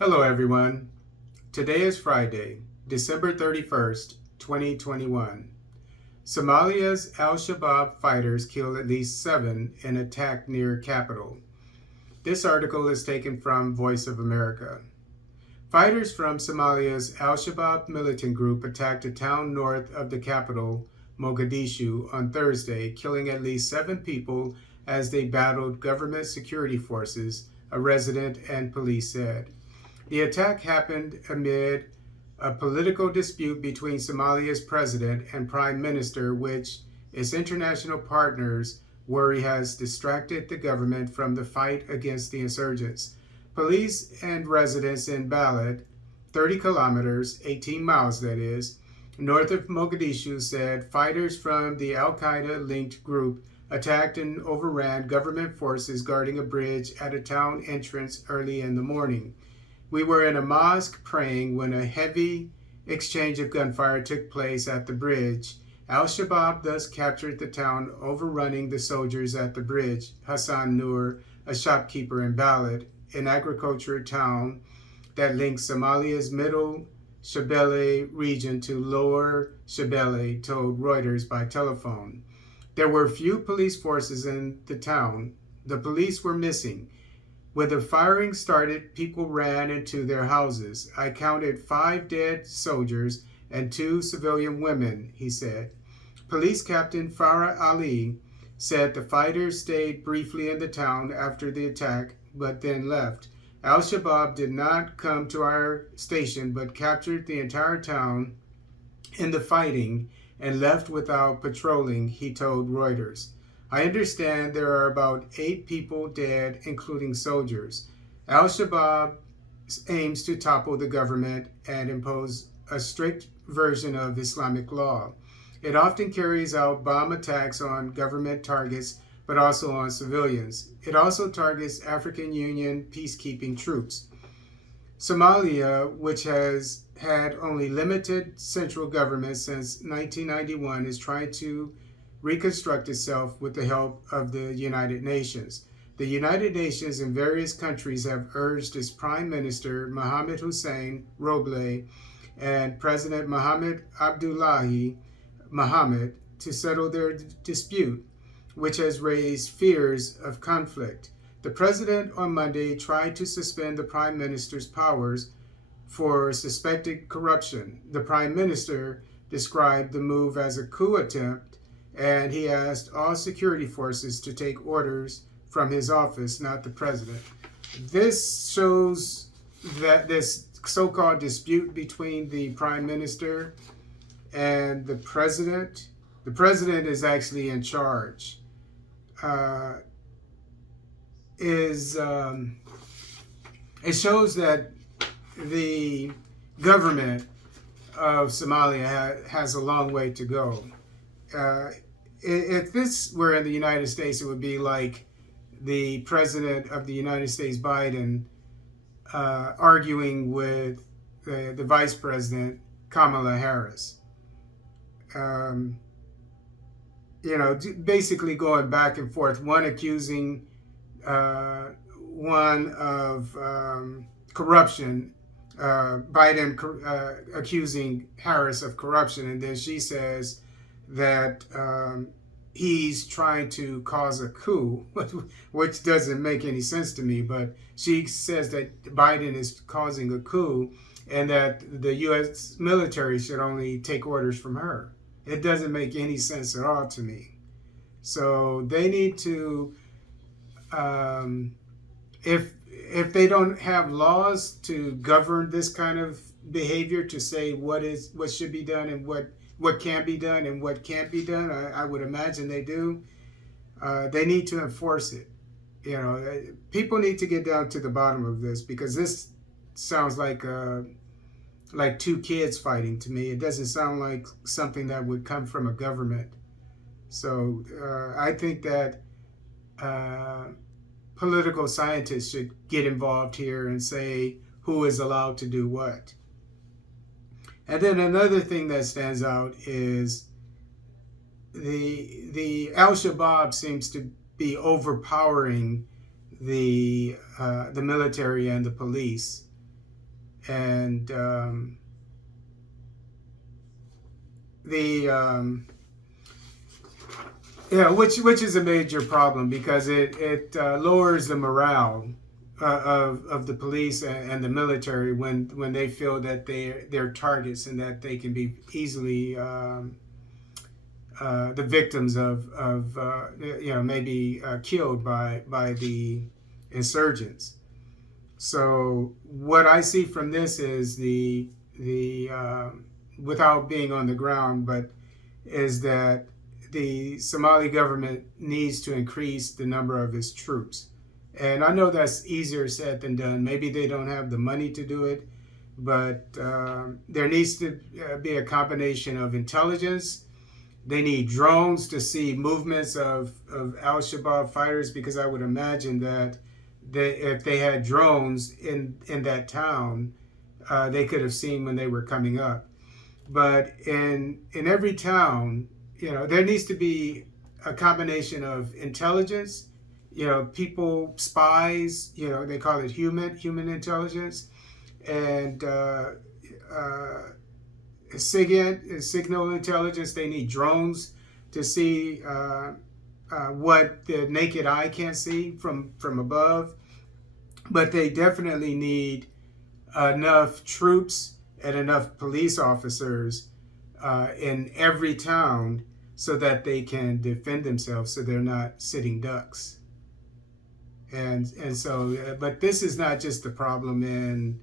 Hello everyone. Today is Friday, December 31st, 2021. Somalia's Al-Shabaab fighters killed at least 7 in attack near capital. This article is taken from Voice of America. Fighters from Somalia's Al-Shabaab militant group attacked a town north of the capital, Mogadishu, on Thursday, killing at least 7 people as they battled government security forces, a resident and police said. The attack happened amid a political dispute between Somalia's president and prime minister, which its international partners worry has distracted the government from the fight against the insurgents. Police and residents in Balad, 30 kilometers, 18 miles that is, north of Mogadishu said fighters from the Al-Qaeda-linked group attacked and overran government forces guarding a bridge at a town entrance early in the morning. We were in a mosque praying when a heavy exchange of gunfire took place at the bridge. Al-Shabaab thus captured the town, overrunning the soldiers at the bridge. Hassan Nur, a shopkeeper in Balad, an agricultural town that links Somalia's middle Shabelle region to lower Shabelle, told Reuters by telephone. There were few police forces in the town. The police were missing. When the firing started, people ran into their houses. I counted 5 dead soldiers and 2 civilian women, he said. Police Captain Farah Ali said the fighters stayed briefly in the town after the attack, but then left. Al-Shabaab did not come to our station, but captured the entire town in the fighting and left without patrolling, he told Reuters. I understand there are about 8 people dead, including soldiers. Al-Shabaab aims to topple the government and impose a strict version of Islamic law. It often carries out bomb attacks on government targets, but also on civilians. It also targets African Union peacekeeping troops. Somalia, which has had only limited central government since 1991, is trying to reconstruct itself with the help of the United Nations. The United Nations and various countries have urged its Prime Minister Mohamed Hussein Roble and President Mohamed Abdullahi Mohamed to settle their dispute, which has raised fears of conflict. The president on Monday tried to suspend the Prime Minister's powers for suspected corruption. The Prime Minister described the move as a coup attempt, and he asked all security forces to take orders from his office, not the president. This shows that this so-called dispute between the prime minister and the president is actually in charge, it shows that the government of Somalia has a long way to go. If this were in the United States, it would be like the president of the United States, Biden, arguing with the vice president, Kamala Harris. Basically going back and forth, one accusing one of corruption, Biden accusing Harris of corruption, and then she says that he's trying to cause a coup, which doesn't make any sense to me, but she says that Biden is causing a coup and that the U.S. military should only take orders from her. It doesn't make any sense at all to me. So they need to, if they don't have laws to govern this kind of behavior, to say what should be done and what can be done and what can't be done, I would imagine they do. They need to enforce it. People need to get down to the bottom of this, because this sounds like 2 kids fighting to me. It doesn't sound like something that would come from a government. So I think that political scientists should get involved here and say who is allowed to do what. And then another thing that stands out is the Al-Shabaab seems to be overpowering the military and the police. and the yeah, which is a major problem because it lowers the morale of the police and the military when they feel that they're targets and that they can be easily the victims of maybe killed by the insurgents. So what I see from this is the without being on the ground, but is that the Somali government needs to increase the number of its troops. And I know that's easier said than done. Maybe they don't have the money to do it, but there needs to be a combination of intelligence. They need drones to see movements of Al-Shabaab fighters, because I would imagine that if they had drones in that town, they could have seen when they were coming up. But in every town, there needs to be a combination of intelligence, people, spies, they call it human intelligence, and signal intelligence. They need drones to see what the naked eye can't see from above. But they definitely need enough troops and enough police officers in every town so that they can defend themselves, so they're not sitting ducks. And so, but this is not just the problem in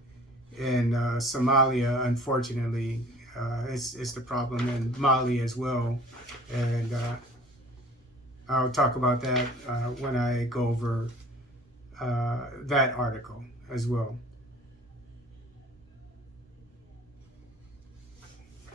Somalia, unfortunately. It's the problem in Mali as well, and I'll talk about that when I go over that article as well.